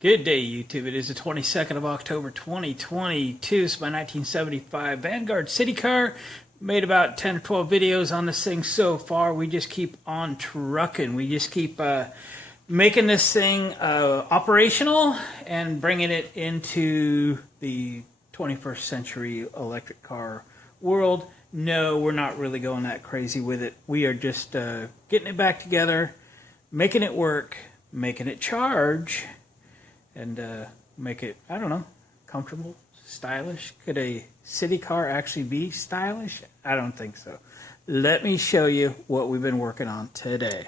Good day, YouTube. It is the 22nd of October, 2022. It's my 1975 Vanguard Citicar. Made about 10 or 12 videos on this thing so far. We just keep on trucking. We just keep making this thing operational and bringing it into the 21st century electric car world. No, we're not really going that crazy with it. We are just getting it back together, making it work, making it charge, and make it, I don't know, comfortable, stylish. Could a city car actually be stylish? I don't think so. Let me show you what we've been working on today.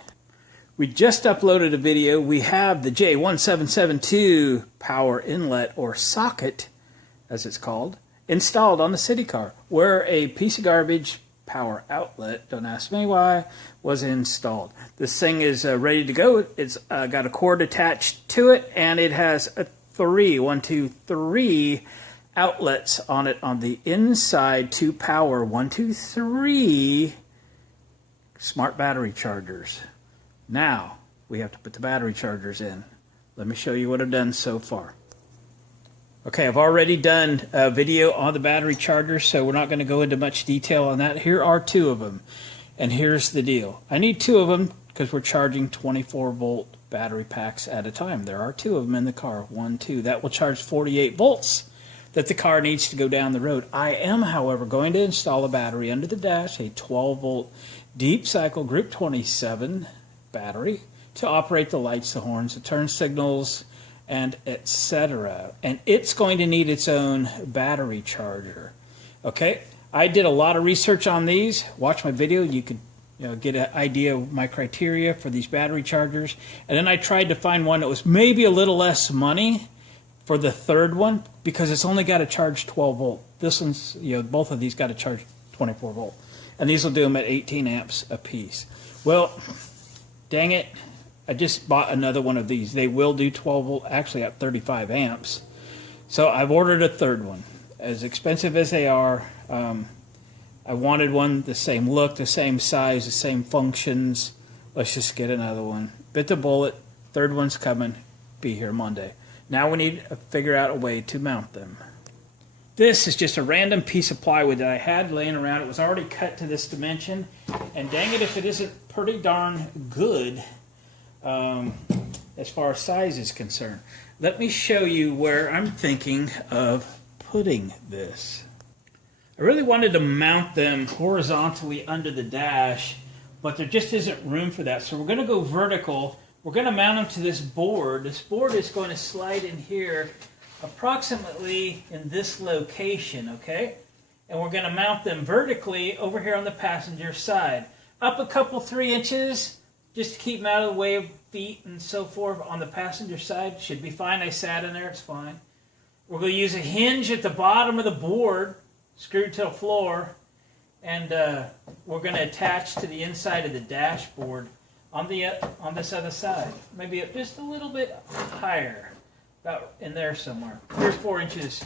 We just uploaded a video. We have the J1772 power inlet, or socket, as it's called, installed on the Citicar, where a piece of garbage power outlet, don't ask me why, was installed. This thing is ready to go. It's got a cord attached to it, and it has three outlets on it on the inside to power 3 smart battery chargers. Now we have to put the battery chargers in. Let me show you what I've done so far. Okay, I've already done a video on the battery chargers, so we're not going to go into much detail on that. Here are 2 of them, and here's the deal. I need 2 of them because we're charging 24-volt battery packs at a time. There are 2 of them in the car, 1, 2. That will charge 48 volts that the car needs to go down the road. I am, however, going to install a battery under the dash, a 12-volt deep cycle group 27 battery to operate the lights, the horns, the turn signals, and etc. And it's going to need its own battery charger. Okay, I did a lot of research on these. Watch my video. You could get an idea of my criteria for these battery chargers. And then I tried to find one that was maybe a little less money for the third one, because it's only got to charge 12 volt. This one's, both of these got to charge 24 volt. And these will do them at 18 amps a piece. Well, dang it. I just bought another one of these. They will do 12 volt, actually at 35 amps. So I've ordered a third one. As expensive as they are, I wanted one the same look, the same size, the same functions. Let's just get another one. Bit the bullet. Third one's coming. Be here Monday. Now we need to figure out a way to mount them. This is just a random piece of plywood that I had laying around. It was already cut to this dimension. And dang it if it isn't pretty darn good as far as size is concerned. Let me show you where I'm thinking of putting this. I really wanted to mount them horizontally under the dash, but there just isn't room for that. So we're going to go vertical. We're going to mount them to this board. This board is going to slide in here approximately in this location, okay? And we're going to mount them vertically over here on the passenger side. Up a couple 3 inches, just to keep them out of the way of feet and so forth on the passenger side. Should be fine. I sat in there. It's fine. We're going to use a hinge at the bottom of the board, screwed to the floor, and we're going to attach to the inside of the dashboard on this other side. Maybe just a little bit higher, about in there somewhere. 3 or 4 inches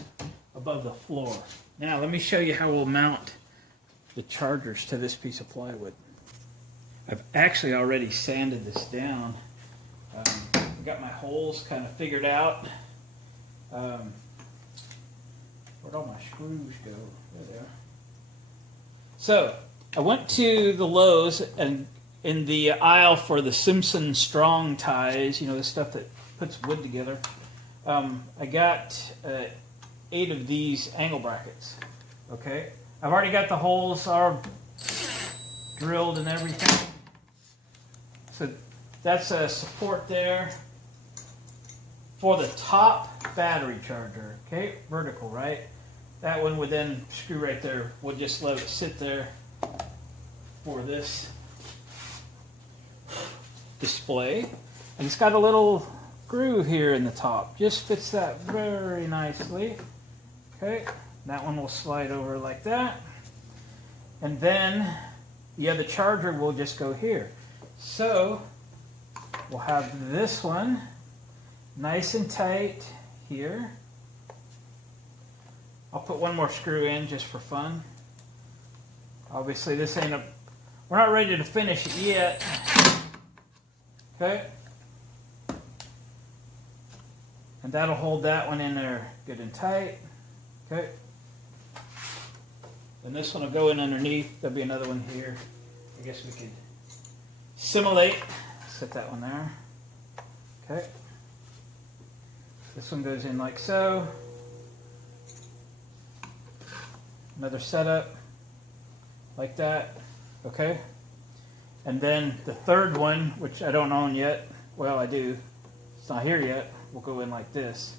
above the floor. Now let me show you how we'll mount the chargers to this piece of plywood. I've actually already sanded this down. I've got my holes kind of figured out. Where'd all my screws go? There they are. So I went to the Lowe's, and in the aisle for the Simpson Strong ties, the stuff that puts wood together, I got 8 of these angle brackets. Okay, I've already got the holes are drilled and everything. So that's a support there for the top battery charger. Okay, vertical, right? That one would then screw right there. We'll just let it sit there for this display. And it's got a little groove here in the top. Just fits that very nicely. Okay, that one will slide over like that. And then the other charger will just go here. So we'll have this one nice and tight here. I'll put one more screw in just for fun. Obviously this ain't we're not ready to finish it yet. Okay. And that'll hold that one in there good and tight. Okay. And this one will go in underneath. There'll be another one here. I guess we could simulate. Set that one there. Okay. This one goes in like so. Another setup like that. Okay. And then the third one, which I don't own yet. Well, I do. It's not here yet. Will go in like this.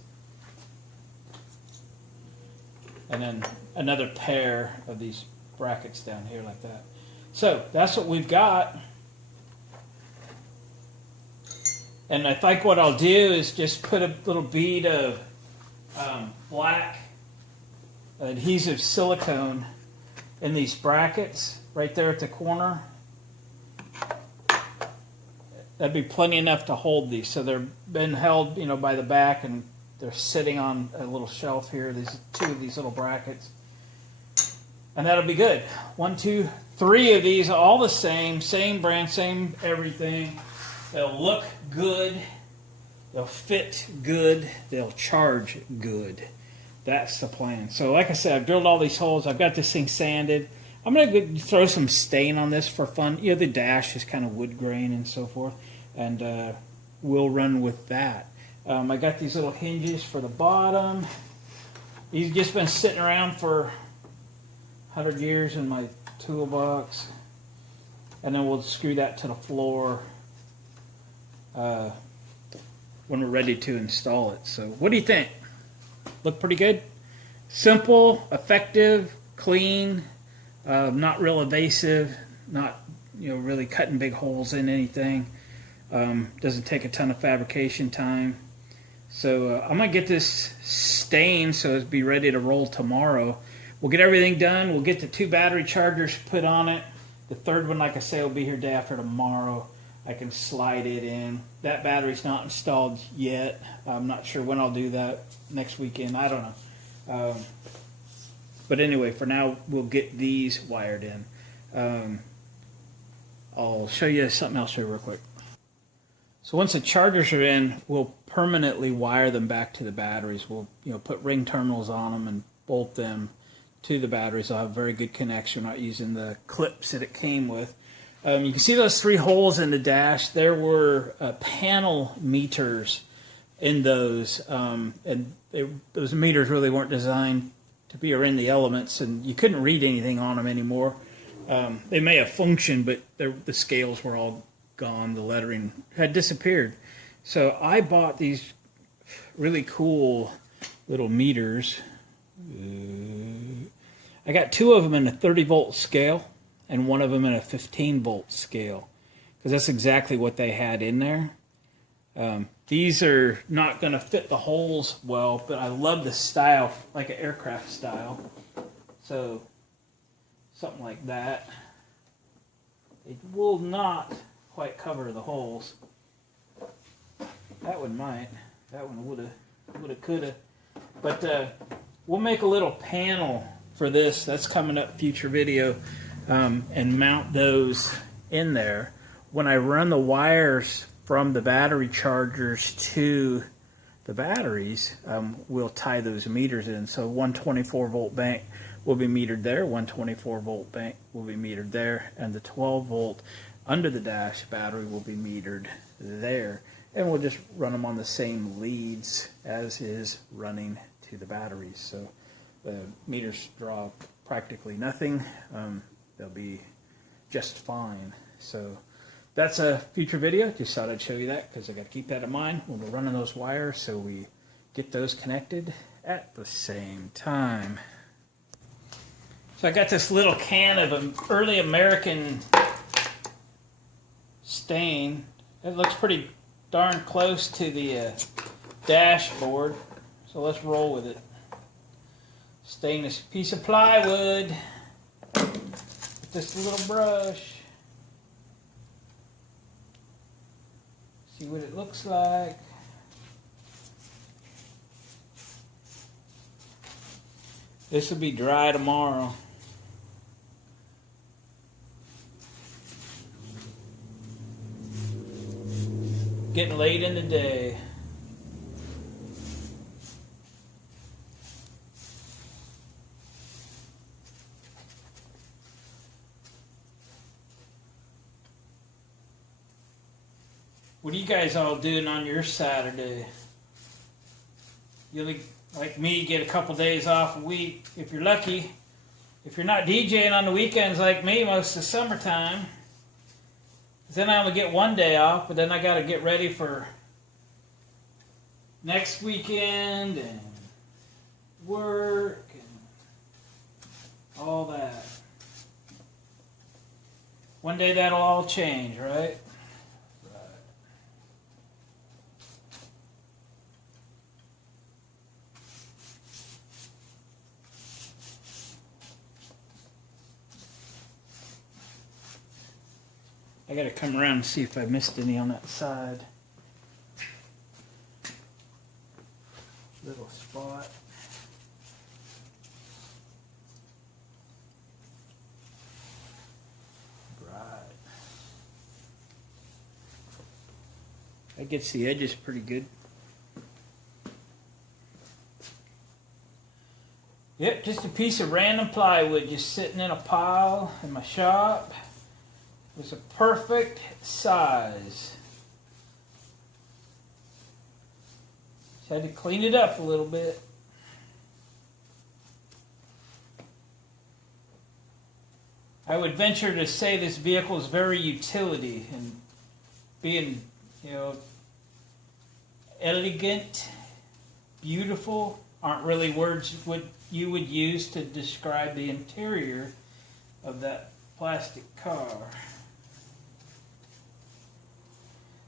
And then another pair of these brackets down here like that. So that's what we've got. And I think what I'll do is just put a little bead of black adhesive silicone in these brackets right there at the corner. That'd be plenty enough to hold these. So they're been held, you know, by the back, and they're sitting on a little shelf here. These two of these little brackets, and that'll be good. 1, 2, 3 of these, all the same brand, same everything. They'll look good. They'll fit good. They'll charge good. That's the plan. So, like I said, I've drilled all these holes. I've got this thing sanded. I'm going to throw some stain on this for fun. You know, the dash is kind of wood grain and so forth. And we'll run with that. I got these little hinges for the bottom. These just been sitting around for 100 years in my toolbox. And then we'll screw that to the floor when we're ready to install it. So what do you think? Look pretty good? Simple, effective, clean. Not real evasive, not really cutting big holes in anything. Doesn't take a ton of fabrication time. So I'm gonna get this stained so it'll be ready to roll tomorrow. We'll get everything done. We'll get the 2 battery chargers put on it. The third one, like I say, will be here day after tomorrow. I can slide it in. That battery's not installed yet. I'm not sure when I'll do that. Next weekend, I don't know. But anyway, for now, we'll get these wired in. I'll show you something else here real quick. So once the chargers are in, we'll permanently wire them back to the batteries. We'll put ring terminals on them and bolt them to the batteries. I'll have a very good connection. We're not using the clips that it came with. You can see those 3 holes in the dash. There were panel meters in those, and those meters really weren't designed to be in the elements, and you couldn't read anything on them anymore. They may have functioned, but the scales were all gone. The lettering had disappeared. So I bought these really cool little meters. I got 2 of them in a 30-volt scale and 1 of them in a 15-volt scale, because that's exactly what they had in there. These are not going to fit the holes well, but I love the style, like an aircraft style. So, something like that. It will not quite cover the holes. That one might. That one woulda, coulda. But we'll make a little panel for this. That's coming up future video. And mount those in there. When I run the wires from the battery chargers to the batteries, we'll tie those meters in. So 124 volt bank will be metered there, 124 volt bank will be metered there, and the 12 volt under the dash battery will be metered there. And we'll just run them on the same leads as is running to the batteries. So the meters draw practically nothing. They'll be just fine. So that's a future video. Just thought I'd show you that because I got to keep that in mind when we're running those wires, so we get those connected at the same time. So I got this little can of an early American stain. It looks pretty darn close to the dashboard. So let's roll with it. Stain this piece of plywood. This little brush. See what it looks like. This will be dry tomorrow. Getting late in the day. What are you guys all doing on your Saturday? You only, like me, get a couple days off a week if you're lucky. If you're not DJing on the weekends like me most of the summertime, then I only get one day off, but then I got to get ready for next weekend and work and all that. One day that'll all change, right? I gotta come around and see if I missed any on that side. Little spot. Right. That gets the edges pretty good. Yep, just a piece of random plywood just sitting in a pile in my shop. It was a perfect size. Just had to clean it up a little bit. I would venture to say this vehicle is very utility and being, elegant, beautiful aren't really words what you would use to describe the interior of that plastic car.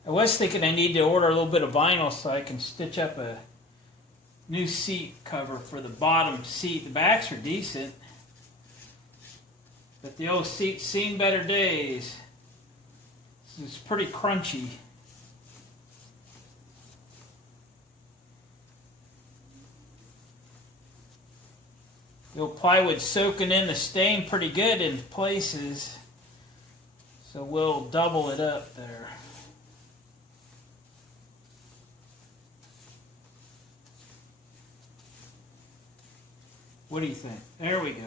I was thinking I need to order a little bit of vinyl so I can stitch up a new seat cover for the bottom seat. The backs are decent, but the old seat's seen better days. It's pretty crunchy. The old plywood's soaking in the stain pretty good in places, so we'll double it up there. What do you think? There we go.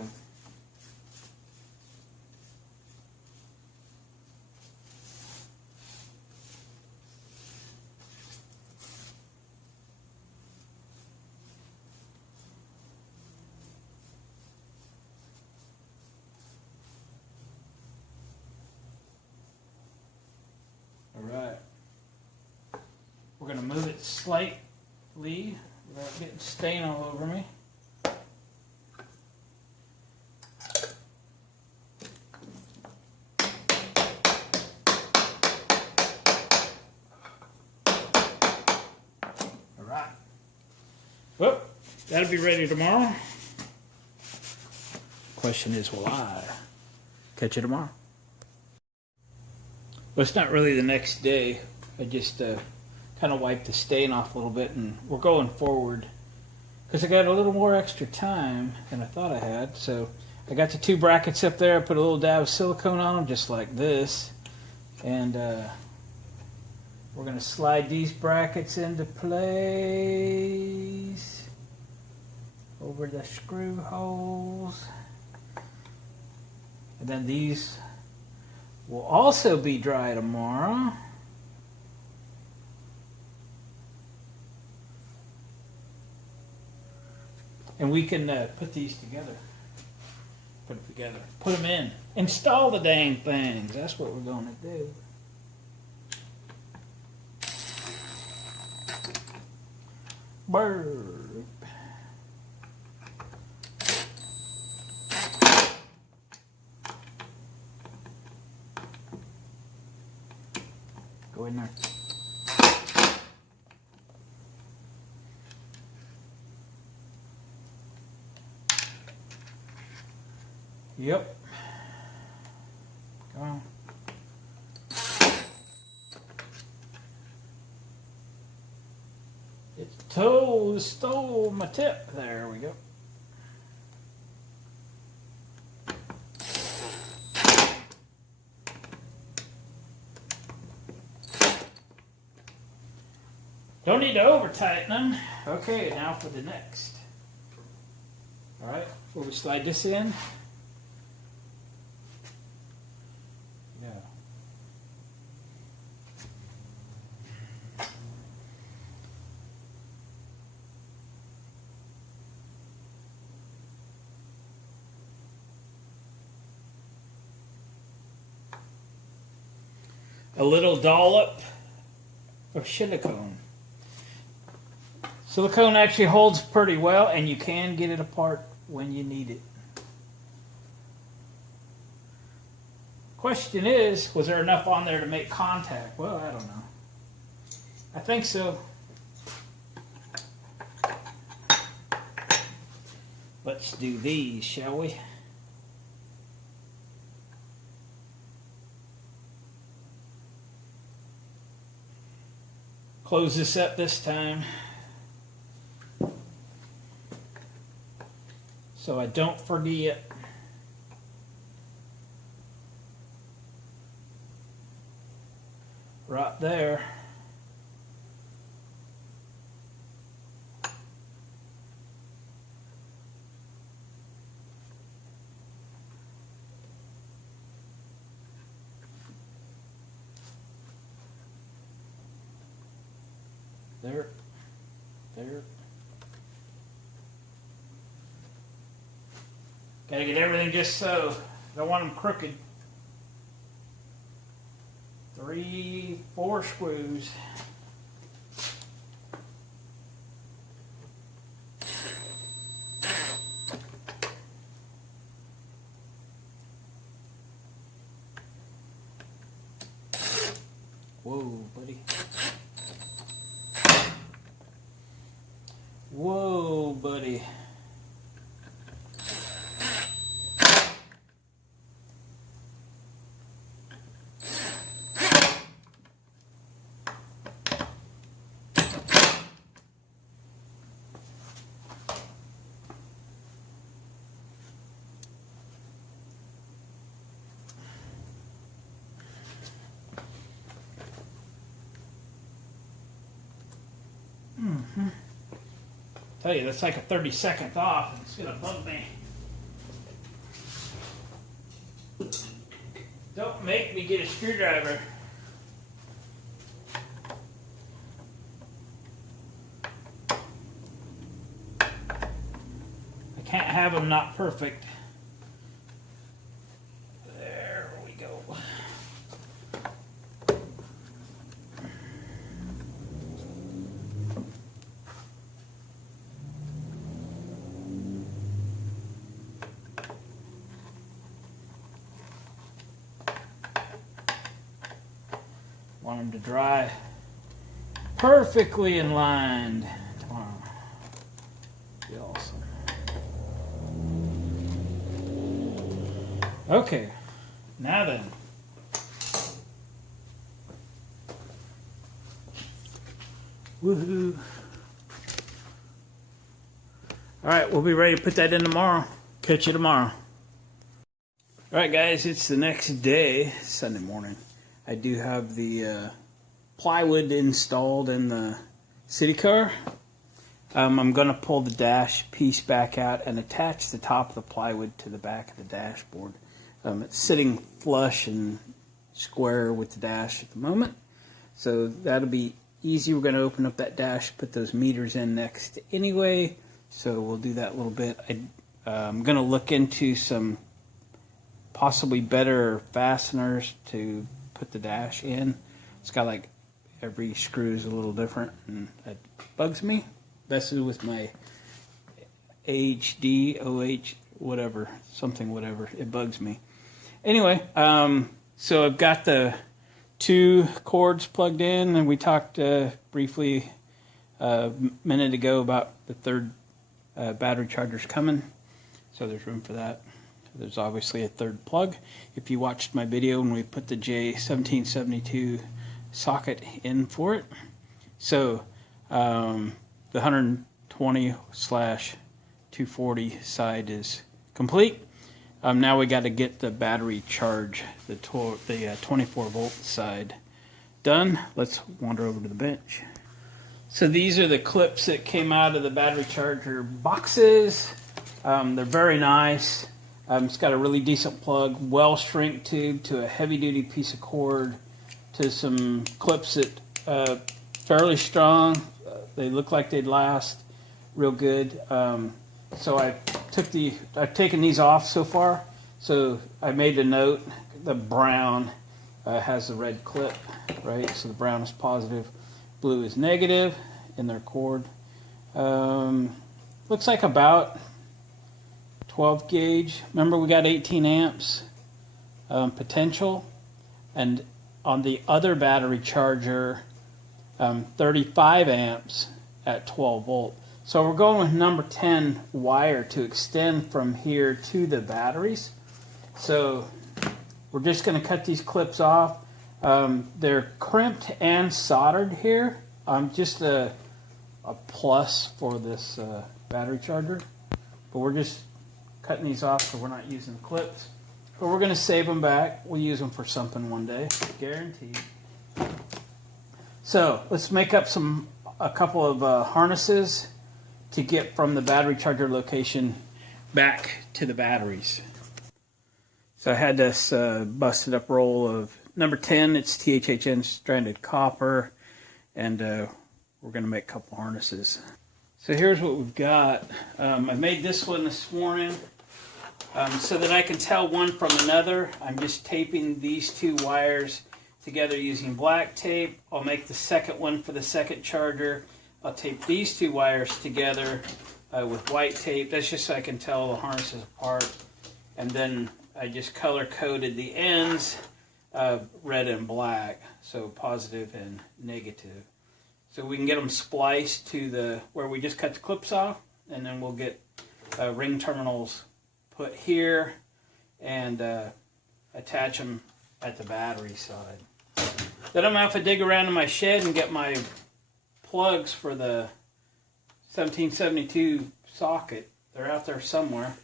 All right. We're going to move it slightly without getting stain all over me. Well, that'll be ready tomorrow. Question is, will I catch you tomorrow? Well, it's not really the next day. I just kind of wiped the stain off a little bit, and we're going forward because I got a little more extra time than I thought I had. So I got the two brackets up there. I put a little dab of silicone on them, just like this, and we're going to slide these brackets into place over the screw holes. And then these will also be dry tomorrow. And we can put these together. Put them together. Put them in. Install the dang things. That's what we're going to do. Burp. Go in there. Yep. Come on. It stole my tip. There we go. Don't need to over tighten them. Okay, now for the next. All right, before we slide this in. Yeah. a little dollop of silicone. Silicone actually holds pretty well, and you can get it apart when you need it. Question is, was there enough on there to make contact? Well, I don't know. I think so. Let's do these, shall we? Close this up this time so I don't forget. Right there. There. Gotta get everything just so. Don't want them crooked. 3, 4 screws. Whoa, buddy. Whoa, buddy. Tell you, that's like a 30-second off. It's gonna bug me. Don't make me get a screwdriver. I can't have them not perfect. There we go. Want them to dry perfectly in line tomorrow. Be awesome. Okay, now then. Woohoo. All right, we'll be ready to put that in tomorrow. Catch you tomorrow. All right, guys, it's the next day, Sunday morning. I do have the plywood installed in the Citicar. I'm going to pull the dash piece back out and attach the top of the plywood to the back of the dashboard. It's sitting flush and square with the dash at the moment, so that'll be easy. We're going to open up that dash, put those meters in next anyway, so we'll do that a little bit. I'm going to look into some possibly better fasteners to put the dash in. It's got like every screw is a little different, and that bugs me. This is with my HD, OH, whatever, something, whatever. It bugs me. Anyway, so I've got the 2 cords plugged in, and we talked briefly a minute ago about the 3rd battery charger's coming, so there's room for that. There's obviously a 3rd plug. If you watched my video when we put the J1772 socket in for it. So the 120/240 side is complete. Now we got to get the battery charge, the 24 volt side done. Let's wander over to the bench. So these are the clips that came out of the battery charger boxes. They're very nice. It's got a really decent plug, well shrink tube to a heavy duty piece of cord to some clips that fairly strong. They look like they'd last real good. So I've taken these off so far. So I made a note, the brown has the red clip, right? So the brown is positive, blue is negative in their cord. Looks like about 12 gauge. Remember, we got 18 amps potential, and on the other battery charger, 35 amps at 12 volt. So we're going with number 10 wire to extend from here to the batteries. So we're just going to cut these clips off. They're crimped and soldered here. Just a plus for this battery charger. But we're just cutting these off so we're not using the clips. But we're going to save them back. We'll use them for something one day, guaranteed. So let's make up a couple of harnesses to get from the battery charger location back to the batteries. So I had this busted up roll of number 10. It's THHN stranded copper, and we're going to make a couple harnesses. So here's what we've got. I made this one this morning so that I can tell one from another. I'm just taping these two wires together using black tape. I'll make the second one for the second charger. I'll tape these two wires together with white tape. That's just so I can tell the harnesses apart. And then I just color coded the ends red and black, so positive and negative. So we can get them spliced to where we just cut the clips off, and then we'll get ring terminals put here and attach them at the battery side. Then I'm going to have to dig around in my shed and get my plugs for the 1772 socket. They're out there somewhere.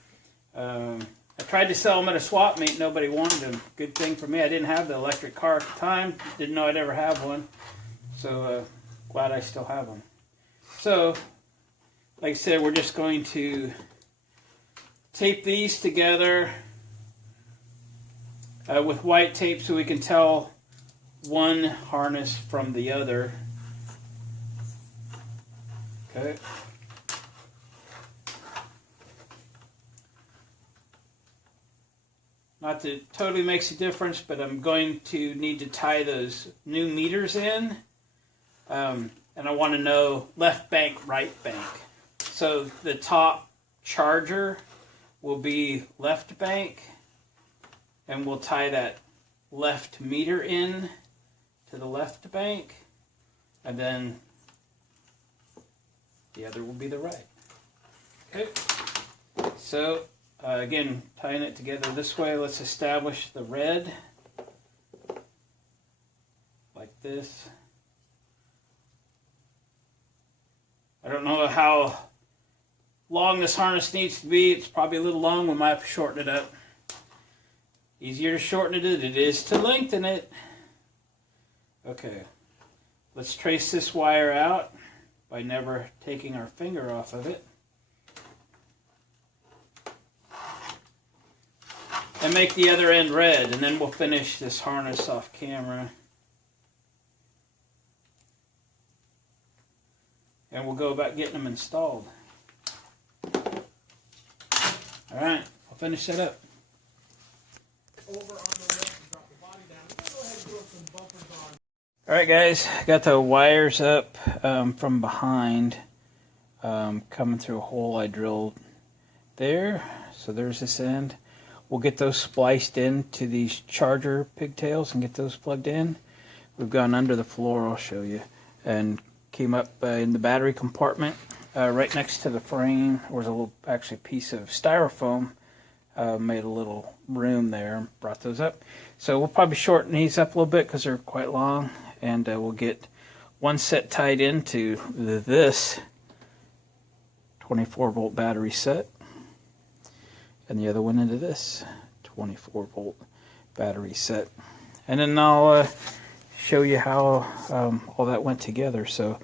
I tried to sell them at a swap meet. Nobody wanted them. Good thing for me. I didn't have the electric car at the time. Didn't know I'd ever have one. So glad I still have them. So, like I said, we're just going to tape these together with white tape so we can tell one harness from the other. Okay. Not that it totally makes a difference, but I'm going to need to tie those new meters in. And I want to know left bank, right bank. So the top charger will be left bank, and we'll tie that left meter in to the left bank, and then the other will be the right. Okay, so again, tying it together this way, let's establish the red like this. I don't know how long this harness needs to be. It's probably a little long. We might have to shorten it up. Easier to shorten it than it is to lengthen it. Okay, let's trace this wire out by never taking our finger off of it. And make the other end red, and then we'll finish this harness off camera. And we'll go about getting them installed. Alright, I'll finish that up. Alright guys, got the wires up from behind, coming through a hole I drilled there. So there's this end. We'll get those spliced into these charger pigtails and get those plugged in. We've gone under the floor, I'll show you, and came up in the battery compartment right next to the frame. There was a little actually piece of styrofoam, made a little room there and brought those up. So we'll probably shorten these up a little bit because they're quite long, and we'll get one set tied into this 24 volt battery set, and the other one into this 24 volt battery set. And then I'll show you how all that went together. So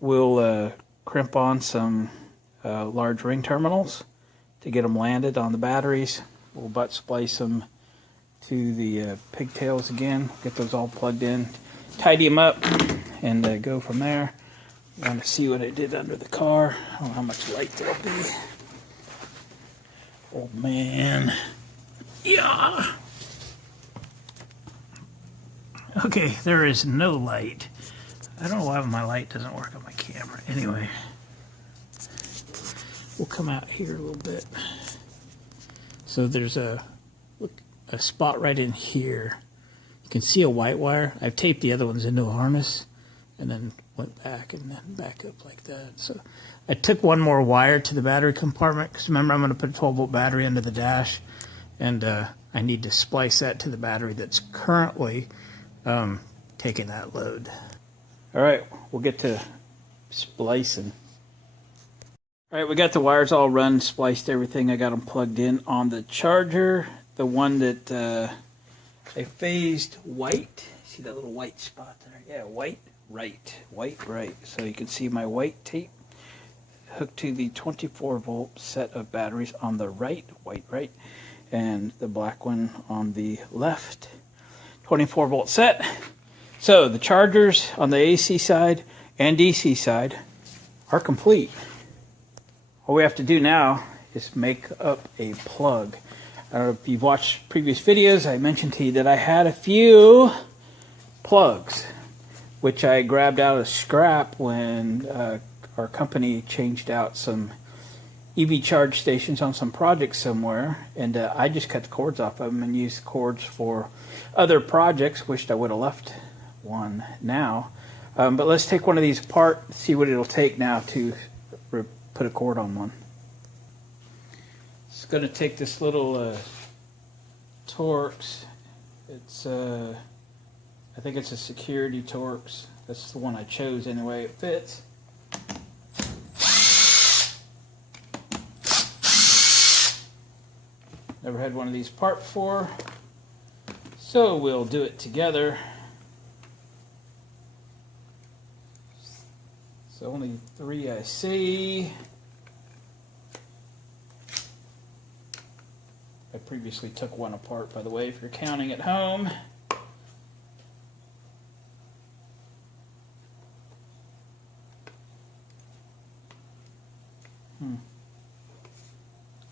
we'll crimp on some large ring terminals to get them landed on the batteries. We'll butt splice them to the pigtails again, get those all plugged in, tidy them up, and go from there. I want to see what I did under the car. I don't know how much light there'll be. Oh man. Yeah. Okay, there is no light. I don't know why my light doesn't work on my camera. Anyway, we'll come out here a little bit. So there's a spot right in here. You can see a white wire. I've taped the other ones into a harness and then went back and then back up like that. So I took one more wire to the battery compartment because remember I'm going to put a 12-volt battery under the dash, and I need to splice that to the battery that's currently taking that load. All right, we'll get to splicing. All right, we got the wires all run, spliced everything. I got them plugged in on the charger, the one that I phased white. See that little white spot there? Yeah, white right. So you can see my white tape hooked to the 24-volt set of batteries on the right, white right, and the black one on the left, 24-volt set. So the chargers on the AC side and DC side are complete. All we have to do now is make up a plug. I don't know if you've watched previous videos, I mentioned to you that I had a few plugs, which I grabbed out of scrap when our company changed out some EV charge stations on some projects somewhere, and I just cut the cords off of them and used the cords for other projects. Wished I would have left one now. But let's take one of these apart, see what it'll take now to put a cord on one. It's going to take this little Torx. It's I think it's a security Torx. That's the one I chose anyway. It fits. Never had one of these apart before, so we'll do it together. So only 3 I see. I previously took one apart, by the way, if you're counting at home.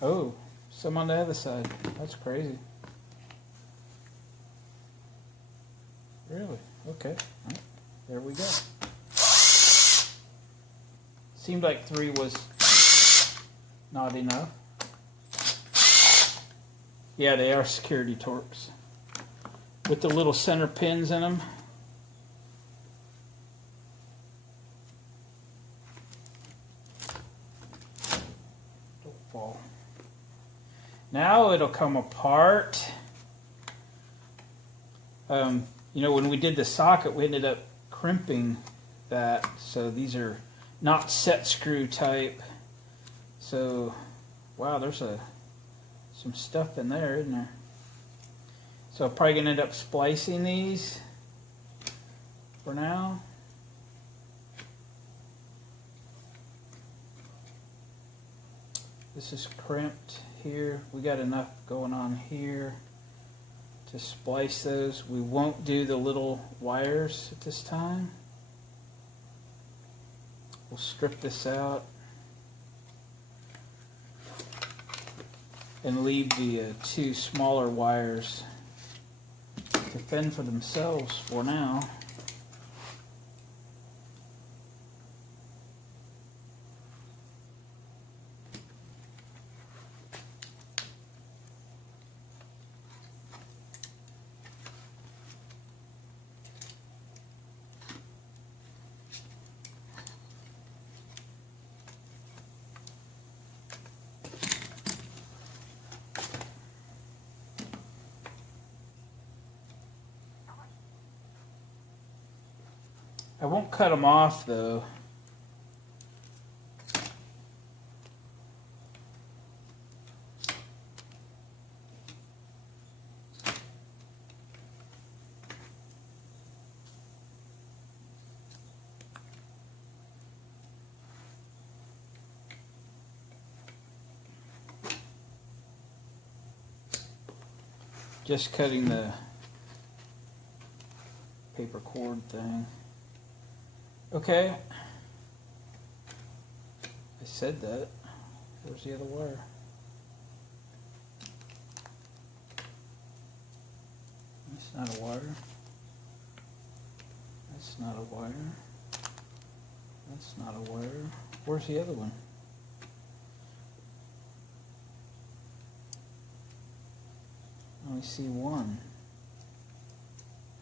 Oh, some on the other side. That's crazy. Really? Okay. Right. There we go. Seemed like 3 was not enough. Yeah, they are security Torx with the little center pins in them. Don't fall. Now it'll come apart. You know, when we did the socket, we ended up crimping that, so these are not set screw type. So, wow, there's some stuff in there, isn't there? So I'm probably going to end up splicing these for now. This is crimped here. We got enough going on here to splice those. We won't do the little wires at this time. We'll strip this out and leave the 2 smaller wires to fend for themselves for now. I won't cut them off though. Just cutting the paper cord thing. Okay. I said that. Where's the other wire? It's not a wire. That's not a wire. That's not a wire. Where's the other one? I only see one.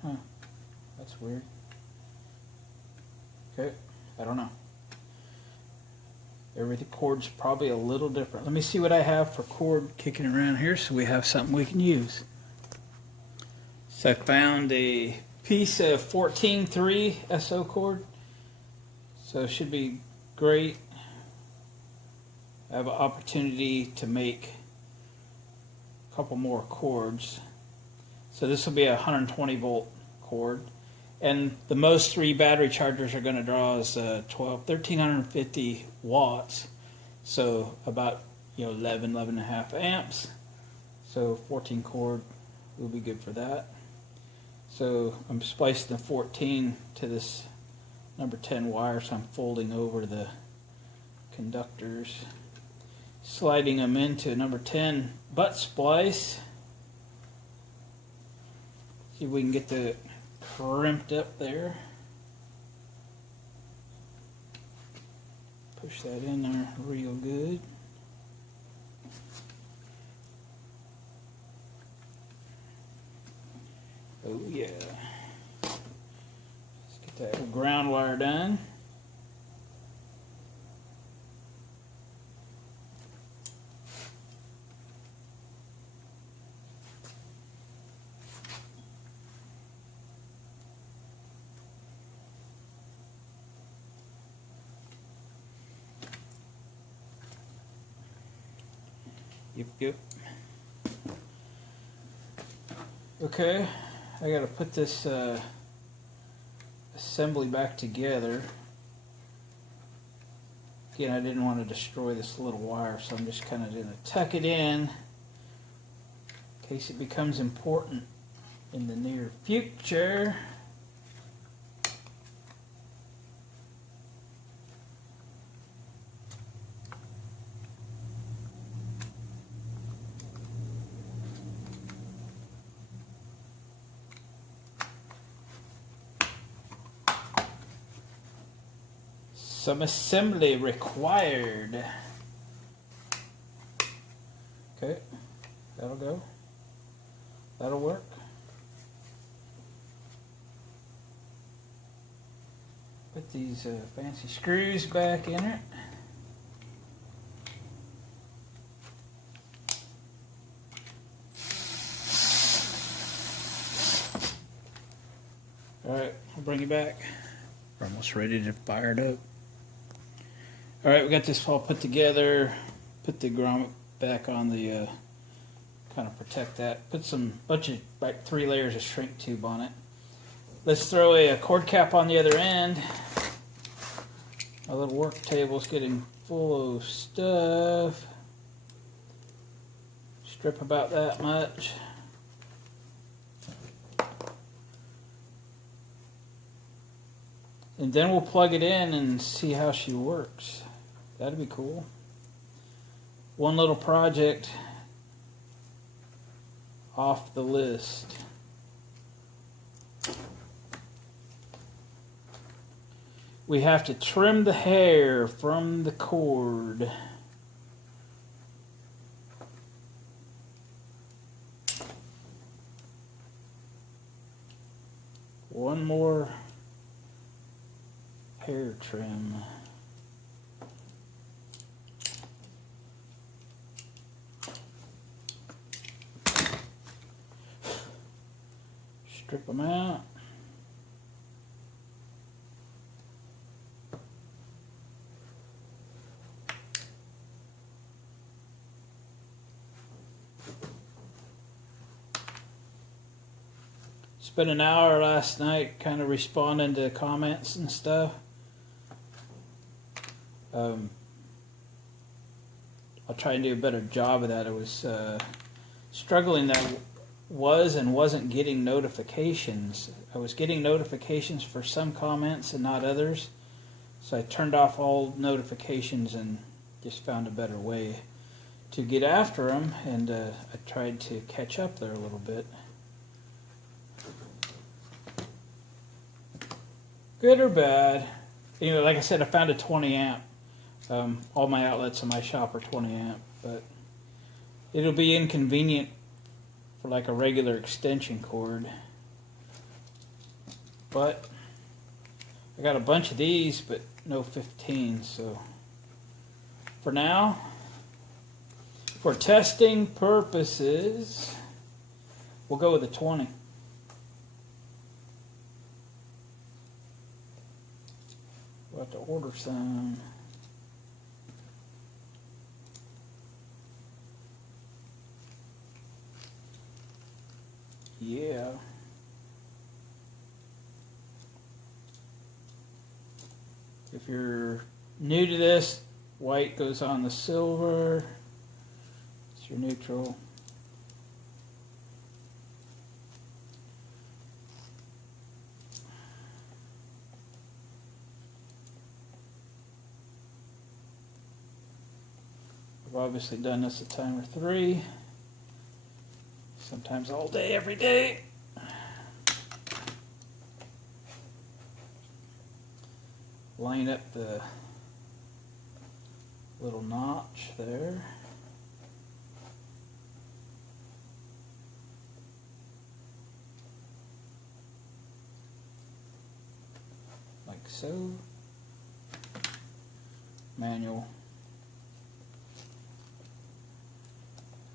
Huh. That's weird. Okay. I don't know. Every cord's probably a little different. Let me see what I have for cord kicking around here so we have something we can use. So I found a piece of 14.3 SO cord. So it should be great. I have an opportunity to make a couple more cords. So this will be a 120 volt cord. And the most 3 battery chargers are going to draw is 1350 watts. So about 11 and a half amps. So 14 cord will be good for that. So I'm splicing the 14 to this number 10 wire, so I'm folding over the conductors, sliding them into number 10 butt splice. See if we can get the crimped up there. Push that in there real good. Oh yeah. Let's get that little ground wire done. Yep. Okay, I gotta put this assembly back together. Again, I didn't want to destroy this little wire, so I'm just kind of going to tuck it in case it becomes important in the near future. Some assembly required. Okay, that'll go. That'll work. Put these fancy screws back in it. Alright, I'll bring you back. We're almost ready to fire it up. Alright, we got this all put together. Put the grommet back on the, kind of protect that. Put some bunch of, like 3 layers of shrink tube on it. Let's throw a cord cap on the other end. My little work table's getting full of stuff. Strip about that much. And then we'll plug it in and see how she works. That'd be cool. One little project off the list. We have to trim the hair from the cord. One more hair trim. Strip them out. Spent an hour last night kind of responding to comments and stuff. I'll try and do a better job of that. I was struggling that I wasn't getting notifications. I was getting notifications for some comments and not others. So I turned off all notifications and just found a better way to get after them. And I tried to catch up there a little bit. Good or bad. Anyway, like I said, I found a 20 amp. All my outlets in my shop are 20 amp, but it'll be inconvenient for like a regular extension cord. But I got a bunch of these, but no 15s, so for now, for testing purposes, we'll go with a 20. We'll have to order some. Yeah. If you're new to this, white goes on the silver. It's your neutral. I've obviously done this at timer 3. Sometimes all day, every day. Line up the little notch there. Like so. Manual.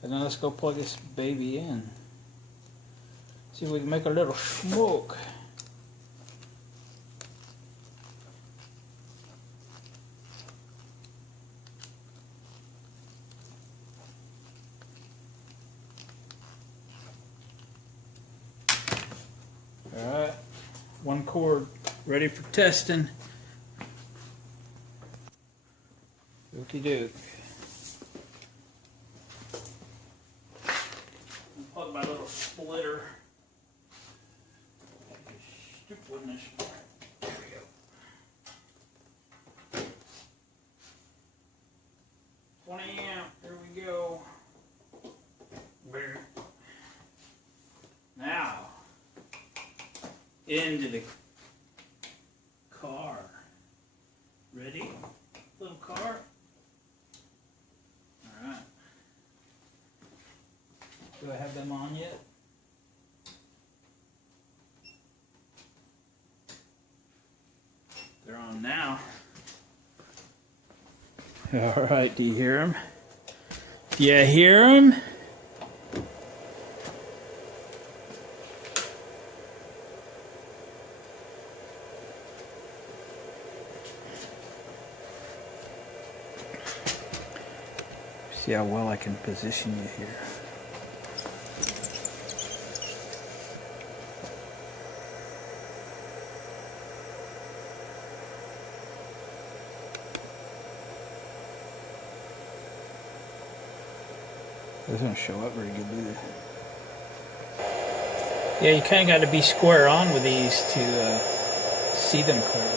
And then let's go plug this baby in. See if we can make a little smoke. Alright, one cord ready for testing. Okie doke. Plug my little splitter. Stupid in this. There we go. 20 amp, there we go. Now, into the car. Ready? Little car. Alright. Do I have them on yet? They're on now. Alright, do you hear them? Do you hear them? See how well I can position you here. It doesn't show up very good, do they? Yeah, you kind of got to be square on with these to see them clearly.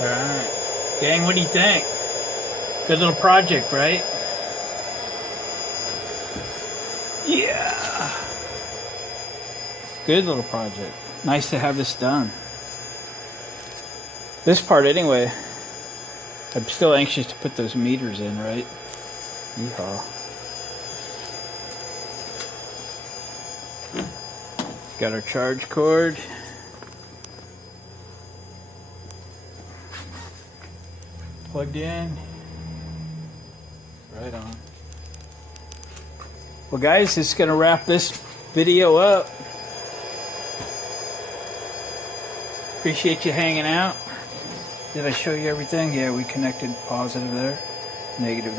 Alright. Gang, what do you think? Good little project, right? Yeah. Good little project. Nice to have this done. This part anyway. I'm still anxious to put those meters in, right? Yeehaw. Got our charge cord. Plugged in. Right on. Well guys, this is going to wrap this video up. Appreciate you hanging out. Did I show you everything? Yeah, we connected positive there, negative there.